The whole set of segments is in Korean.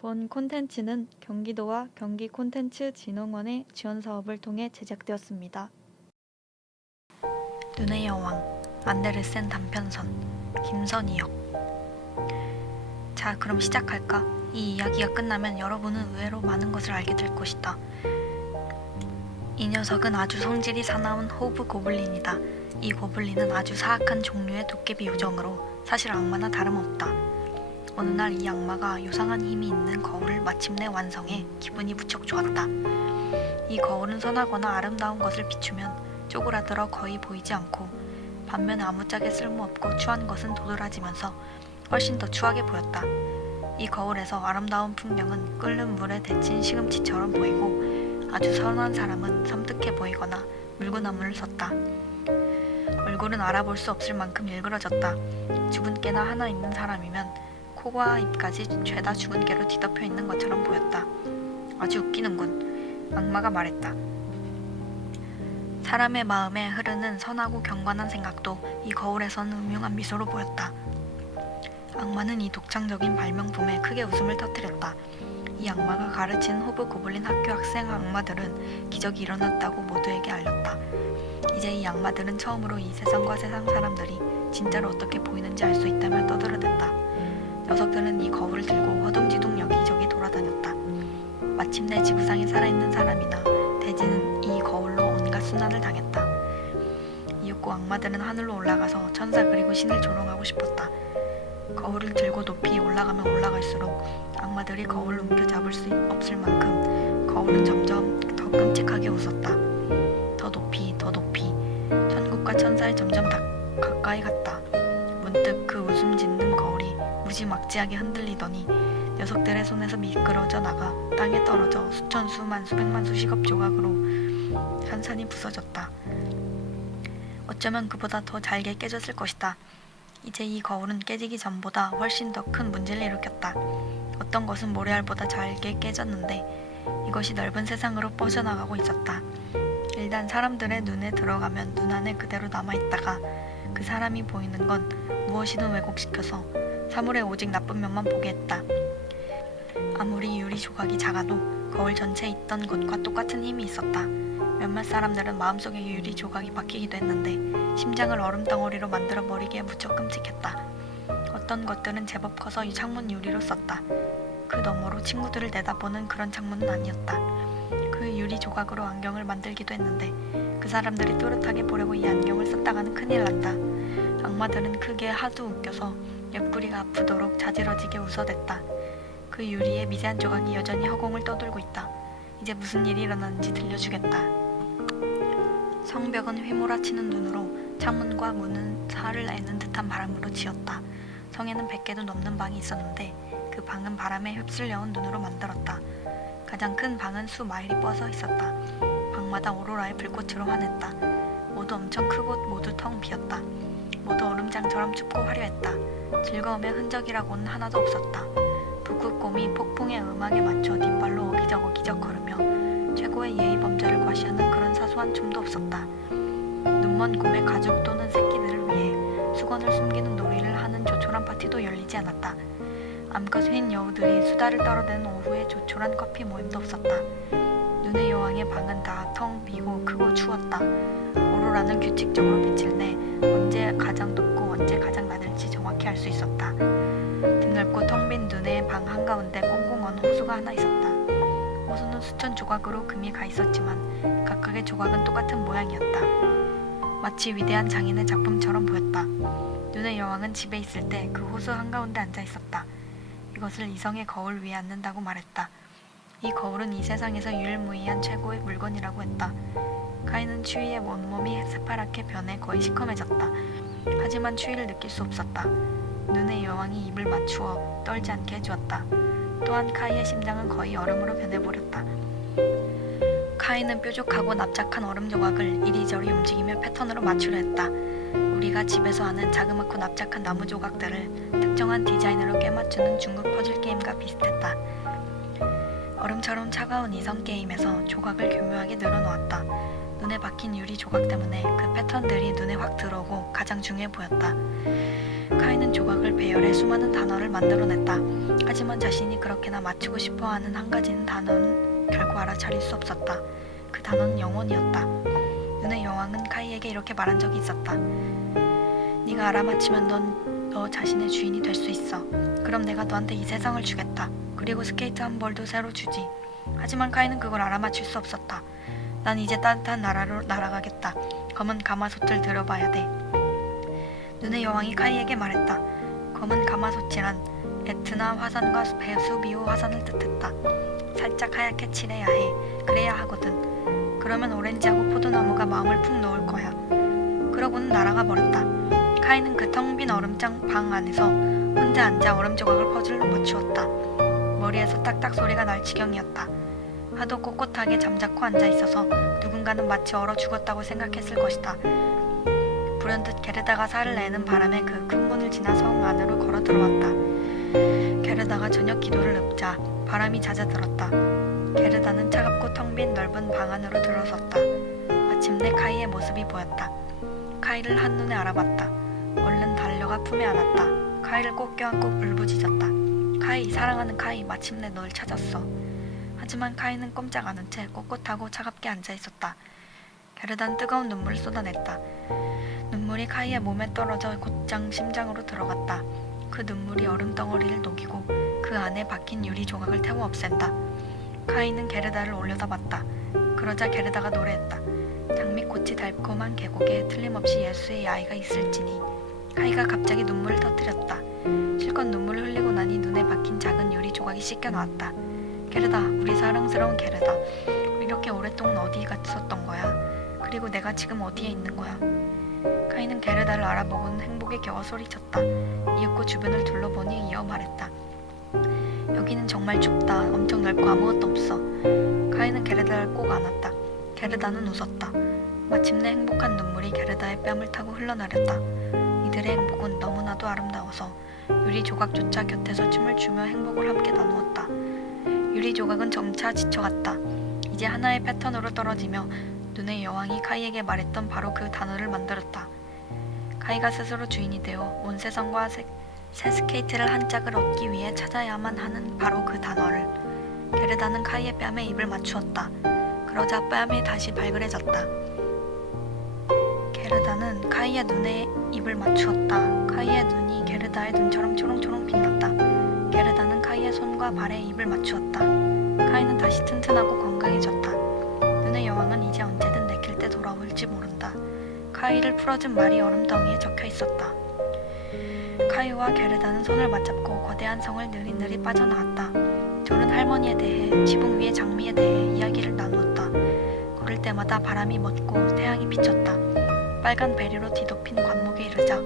본 콘텐츠는 경기도와 경기콘텐츠진흥원의 지원사업을 통해 제작되었습니다. 눈의 여왕, 안데르센 단편선, 김선희역. 자, 그럼 시작할까? 이 이야기가 끝나면 여러분은 의외로 많은 것을 알게 될 것이다. 이 녀석은 아주 성질이 사나운 호브 고블린이다. 이 고블린은 아주 사악한 종류의 도깨비 요정으로 사실 악마나 다름없다. 어느 날 이 악마가 요상한 힘이 있는 거울을 마침내 완성해 기분이 무척 좋았다. 이 거울은 선하거나 아름다운 것을 비추면 쪼그라들어 거의 보이지 않고, 반면에 아무짝에 쓸모없고 추한 것은 도드라지면서 훨씬 더 추하게 보였다. 이 거울에서 아름다운 풍경은 끓는 물에 데친 시금치처럼 보이고, 아주 선한 사람은 섬뜩해 보이거나 물구나무를 섰다. 얼굴은 알아볼 수 없을 만큼 일그러졌다. 죽은 깨나 하나 있는 사람이면 코와 입까지 죄다 죽은 깨로 뒤덮여 있는 것처럼 보였다. 아주 웃기는군. 악마가 말했다. 사람의 마음에 흐르는 선하고 경건한 생각도 이 거울에서는 음흉한 미소로 보였다. 악마는 이 독창적인 발명품에 크게 웃음을 터뜨렸다. 이 악마가 가르친 호브 고블린 학교 학생 악마들은 기적이 일어났다고 모두에게 알렸다. 이제 이 악마들은 처음으로 이 세상과 세상 사람들이 진짜로 어떻게 보이는지 알 수 있다며 떠들어댔다. 녀석들은 이 거울을 들고 허둥지둥 여기저기 돌아다녔다. 마침내 지구상에 살아있는 사람이나 돼지는 이 거울로 온갖 순환을 당했다. 이윽고 악마들은 하늘로 올라가서 천사 그리고 신을 조롱하고 싶었다. 거울을 들고 높이 올라가면 올라갈수록 악마들이 거울을 움켜잡을 수 없을 만큼 거울은 점점 더 끔찍하게 웃었다. 더 높이, 더 높이. 천국과 천사에 점점 가까이 갔다. 문득 그 웃음 짓는 거울이 무지막지하게 흔들리더니 녀석들의 손에서 미끄러져 나가 땅에 떨어져 수천, 수만, 수백만, 수십억 조각으로 산산이 부서졌다. 어쩌면 그보다 더 잘게 깨졌을 것이다. 이제 이 거울은 깨지기 전보다 훨씬 더 큰 문제를 일으켰다. 어떤 것은 모래알보다 잘게 깨졌는데 이것이 넓은 세상으로 뻗어나가고 있었다. 일단 사람들의 눈에 들어가면 눈 안에 그대로 남아있다가 그 사람이 보이는 건 무엇이든 왜곡시켜서 사물의 오직 나쁜 면만 보게 했다. 아무리 유리 조각이 작아도 거울 전체에 있던 것과 똑같은 힘이 있었다. 몇몇 사람들은 마음속에 유리 조각이 박히기도 했는데 심장을 얼음덩어리로 만들어버리기에 무척 끔찍했다. 어떤 것들은 제법 커서 이 창문 유리로 썼다. 그 너머로 친구들을 내다보는 그런 창문은 아니었다. 그 유리 조각으로 안경을 만들기도 했는데 그 사람들이 또렷하게 보려고 이 안경을 썼다가는 큰일 났다. 악마들은 크게 하도 웃겨서 옆구리가 아프도록 자지러지게 웃어댔다. 그 유리의 미세한 조각이 여전히 허공을 떠돌고 있다. 이제 무슨 일이 일어나는지 들려주겠다. 성벽은 휘몰아치는 눈으로, 창문과 문은 살을 내는 듯한 바람으로 지었다. 성에는 100개도 넘는 방이 있었는데 그 방은 바람에 휩쓸려온 눈으로 만들었다. 가장 큰 방은 수마일이 뻗어 있었다. 방마다 오로라의 불꽃으로 환했다. 모두 엄청 크고 모두 텅 비었다. 모두 얼음장처럼 춥고 화려했다. 즐거움의 흔적이라고는 하나도 없었다. 북극곰이 폭풍의 음악에 맞춰 뒷발로 어기적 걸으며 최고의 예의 범죄를 과시하는 그런 사소한 춤도 없었다. 눈먼 곰의 가죽 또는 새끼들을 위해 수건을 숨기는 놀이를 하는 조촐한 파티도 열리지 않았다. 암컷 휜 여우들이 수다를 떨어대는 오후에 조촐한 커피 모임도 없었다. 눈의 여왕의 방은 다 텅 비고 크고 추웠다. 오로라는 규칙적으로 빛을 내 언제 가장 높고 언제 가장 낮을지 정확히 알 수 있었다. 드넓고 텅 빈 눈의 방 한가운데 꽁꽁 언 호수가 하나 있었다. 호수는 수천 조각으로 금이 가 있었지만 각각의 조각은 똑같은 모양이었다. 마치 위대한 장인의 작품처럼 보였다. 눈의 여왕은 집에 있을 때 그 호수 한가운데 앉아 있었다. 이것을 이성의 거울 위에 앉는다고 말했다. 이 거울은 이 세상에서 유일무이한 최고의 물건이라고 했다. 카이는 추위에 온몸이 새파랗게 변해 거의 시커매졌다. 하지만 추위를 느낄 수 없었다. 눈의 여왕이 입을 맞추어 떨지 않게 해주었다. 또한 카이의 심장은 거의 얼음으로 변해버렸다. 카이는 뾰족하고 납작한 얼음 조각을 이리저리 움직이며 패턴으로 맞추려 했다. 우리가 집에서 하는 자그맣고 납작한 나무 조각들을 특정한 디자인으로 꿰맞추는 중국 퍼즐 게임과 비슷했다. 얼음처럼 차가운 이성 게임에서 조각을 교묘하게 늘어놓았다. 눈에 박힌 유리 조각 때문에 그 패턴들이 눈에 확 들어오고 가장 중요해 보였다. 카이는 조각을 배열해 수많은 단어를 만들어냈다. 하지만 자신이 그렇게나 맞추고 싶어하는 한 가지는 단어는 결코 알아차릴 수 없었다. 그 단어는 영혼이었다. 눈의 여왕은 카이에게 이렇게 말한 적이 있었다. 네가 알아맞히면 너 자신의 주인이 될 수 있어. 그럼 내가 너한테 이 세상을 주겠다. 그리고 스케이트 한 벌도 새로 주지. 하지만 카이는 그걸 알아맞힐 수 없었다. 난 이제 따뜻한 나라로 날아가겠다. 검은 가마솥을 들어봐야 돼. 눈의 여왕이 카이에게 말했다. 검은 가마솥이란 에트나 화산과 베수비오 화산을 뜻했다. 살짝 하얗게 칠해야 해. 그래야 하거든. 그러면 오렌지하고 포도나무가 마음을 푹 놓을 거야. 그러고는 날아가 버렸다. 카이는 그 텅 빈 얼음장 방 안에서 혼자 앉아 얼음 조각을 퍼즐로 맞추었다. 머리에서 딱딱 소리가 날 지경이었다. 하도 꼿꼿하게 잠자코 앉아있어서 누군가는 마치 얼어 죽었다고 생각했을 것이다. 불현듯 게르다가 살을 내는 바람에 그 큰 문을 지나 성 안으로 걸어 들어왔다. 게르다가 저녁 기도를 읊자 바람이 잦아들었다. 게르다는 차갑고 텅 빈 넓은 방 안으로 들어섰다. 마침내 카이의 모습이 보였다. 카이를 한눈에 알아봤다. 얼른 달려가 품에 안았다. 카이를 꼭 껴안고 울부짖었다. 카이, 사랑하는 카이, 마침내 널 찾았어. 하지만 카이는 꼼짝 않은 채 꼿꼿하고 차갑게 앉아있었다. 게르다는 뜨거운 눈물을 쏟아냈다. 눈물이 카이의 몸에 떨어져 곧장 심장으로 들어갔다. 그 눈물이 얼음 덩어리를 녹이고 그 안에 박힌 유리 조각을 태워 없앤다. 카이는 게르다를 올려다봤다. 그러자 게르다가 노래했다. 장미꽃이 달콤한 계곡에 틀림없이 예수의 아이가 있을지니. 카이가 갑자기 눈물을 터뜨렸다. 실컷 눈물을 흘리고 나니 눈에 박힌 작은 유리 조각이 씻겨 나왔다. 게르다, 우리 사랑스러운 게르다. 이렇게 오랫동안 어디 갔었던 거야? 그리고 내가 지금 어디에 있는 거야? 카이는 게르다를 알아보고는 행복에 겨워 소리쳤다. 이윽고 주변을 둘러보니 이어 말했다. 여기는 정말 춥다. 엄청 넓고 아무것도 없어. 카이는 게르다를 꼭 안았다. 게르다는 웃었다. 마침내 행복한 눈물이 게르다의 뺨을 타고 흘러내렸다. 이들의 행복은 너무나도 아름다워서 유리 조각조차 곁에서 춤을 추며 행복을 함께 나누었다. 유리 조각은 점차 지쳐갔다. 이제 하나의 패턴으로 떨어지며 눈의 여왕이 카이에게 말했던 바로 그 단어를 만들었다. 카이가 스스로 주인이 되어 온 세상과 새 스케이트를 한 짝을 얻기 위해 찾아야만 하는 바로 그 단어를. 게르다는 카이의 뺨에 입을 맞추었다. 그러자 뺨이 다시 발그레졌다. 게르다는 카이의 눈에 입을 맞추었다. 카이의 눈이 게르다의 눈처럼 초롱초롱 빛났다. 게르다는 카이의 손과 발에 입을 맞추었다. 카이는 다시 튼튼하고 건강해졌다. 눈의 여왕은 이제 언제든 내킬 때 돌아올지 모른다. 카이를 풀어준 말이 얼음덩이에 적혀 있었다. 카이와 게르다는 손을 맞잡고 거대한 성을 느릿느릿 빠져나왔다. 둘은 할머니에 대해, 지붕 위의 장미에 대해 이야기를 나누었다. 걸을 때마다 바람이 멎고 태양이 비쳤다. 빨간 베리로 뒤덮인 관목에 이르자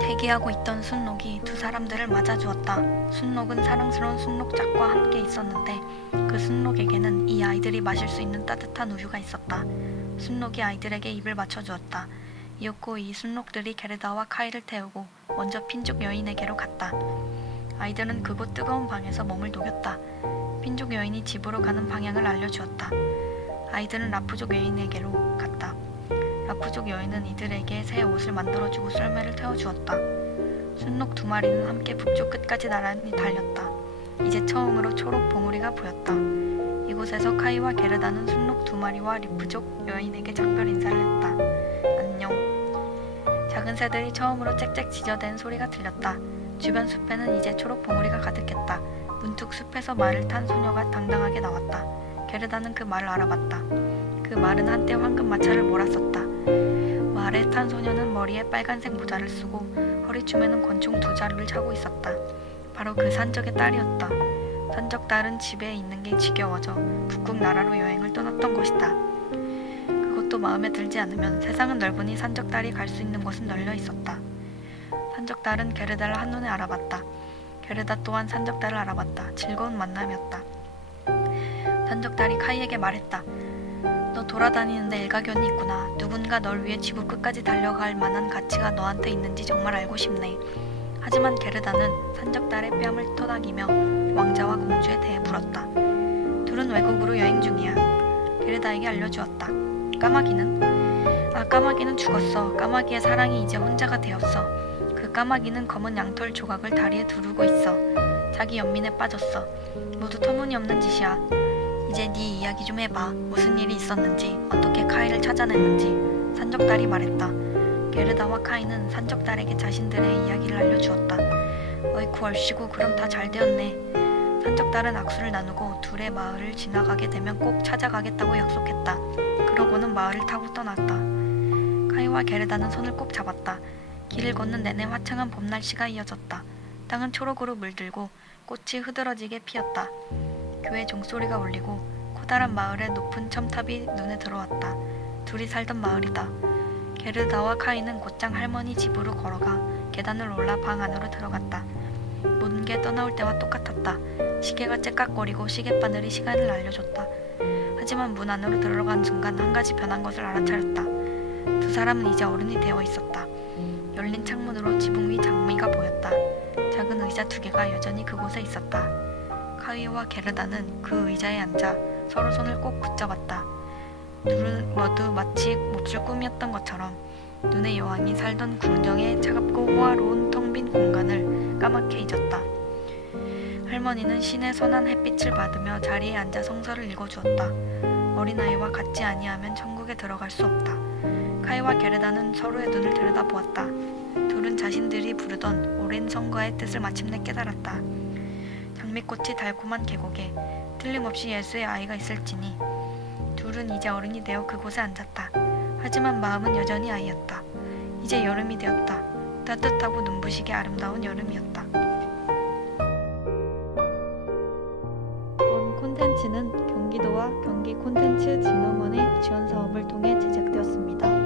대기하고 있던 순록이 두 사람들을 맞아주었다. 순록은 사랑스러운 순록짝과 함께 있었는데 그 순록에게는 이 아이들이 마실 수 있는 따뜻한 우유가 있었다. 순록이 아이들에게 입을 맞춰주었다. 이윽고 이 순록들이 게르다와 카이를 태우고 먼저 핀족 여인에게로 갔다. 아이들은 그곳 뜨거운 방에서 몸을 녹였다. 핀족 여인이 집으로 가는 방향을 알려주었다. 아이들은 라프족 여인에게로 갔다. 라프족 여인은 이들에게 새 옷을 만들어주고 썰매를 태워주었다. 순록 두 마리는 함께 북쪽 끝까지 나란히 달렸다. 이제 처음으로 초록 봉우리가 보였다. 이곳에서 카이와 게르다는 순록 두 마리와 리프족 여인에게 작별 인사를 했다. 안녕. 작은 새들이 처음으로 짹짹 짖어댄 소리가 들렸다. 주변 숲에는 이제 초록 봉우리가 가득했다. 문득 숲에서 말을 탄 소녀가 당당하게 나왔다. 게르다는 그 말을 알아봤다. 그 말은 한때 황금 마차를 몰았었다. 말에 탄 소녀는 머리에 빨간색 모자를 쓰고 허리춤에는 권총 두 자루를 차고 있었다. 바로 그 산적의 딸이었다. 산적 딸은 집에 있는 게 지겨워져 북극 나라로 여행을 떠났던 것이다. 그것도 마음에 들지 않으면 세상은 넓으니 산적 딸이 갈 수 있는 곳은 널려 있었다. 산적 딸은 게르다를 한눈에 알아봤다. 게르다 또한 산적 딸을 알아봤다. 즐거운 만남이었다. 산적 딸이 카이에게 말했다. 너 돌아다니는데 일가견이 있구나. 누군가 널 위해 지구 끝까지 달려갈 만한 가치가 너한테 있는지 정말 알고 싶네. 하지만 게르다는 산적 딸의 뺨을 토닥이며 왕자와 공주에 대해 물었다. 둘은 외국으로 여행 중이야. 게르다에게 알려주었다. 까마귀는? 까마귀는 죽었어. 까마귀의 사랑이 이제 혼자가 되었어. 그 까마귀는 검은 양털 조각을 다리에 두르고 있어. 자기 연민에 빠졌어. 모두 터무니없는 짓이야. 이제 네 이야기 좀 해봐. 무슨 일이 있었는지, 어떻게 카이를 찾아냈는지. 산적달이 말했다. 게르다와 카이는 산적달에게 자신들의 이야기를 알려주었다. 어이쿠 얼씨구, 그럼 다 잘 되었네. 산적달은 악수를 나누고 둘의 마을을 지나가게 되면 꼭 찾아가겠다고 약속했다. 그러고는 마을을 타고 떠났다. 카이와 게르다는 손을 꼭 잡았다. 길을 걷는 내내 화창한 봄 날씨가 이어졌다. 땅은 초록으로 물들고 꽃이 흐드러지게 피었다. 교회 종소리가 울리고 커다란 마을의 높은 첨탑이 눈에 들어왔다. 둘이 살던 마을이다. 게르다와 카이는 곧장 할머니 집으로 걸어가 계단을 올라 방 안으로 들어갔다. 모든 게 떠나올 때와 똑같았다. 시계가 째깍거리고 시계바늘이 시간을 알려줬다. 하지만 문 안으로 들어간 순간 한 가지 변한 것을 알아차렸다. 두 사람은 이제 어른이 되어 있었다. 열린 창문으로 지붕 위 장미가 보였다. 작은 의자 두 개가 여전히 그곳에 있었다. 카이와 게르다는 그 의자에 앉아 서로 손을 꼭 붙잡았다. 둘은 모두 마치 몹쓸 꿈이었던 것처럼 눈의 여왕이 살던 궁정의 차갑고 호화로운 텅 빈 공간을 까맣게 잊었다. 할머니는 신의 선한 햇빛을 받으며 자리에 앉아 성서를 읽어주었다. 어린아이와 같지 아니하면 천국에 들어갈 수 없다. 카이와 게르다는 서로의 눈을 들여다보았다. 둘은 자신들이 부르던 오랜 선거의 뜻을 마침내 깨달았다. 장미꽃이 달콤한 계곡에 틀림없이 예수의 아이가 있을지니. 둘은 이제 어른이 되어 그곳에 앉았다. 하지만 마음은 여전히 아이였다. 이제 여름이 되었다. 따뜻하고 눈부시게 아름다운 여름이었다. 본 콘텐츠는 경기도와 경기 콘텐츠 진흥원의 지원 사업을 통해 제작되었습니다.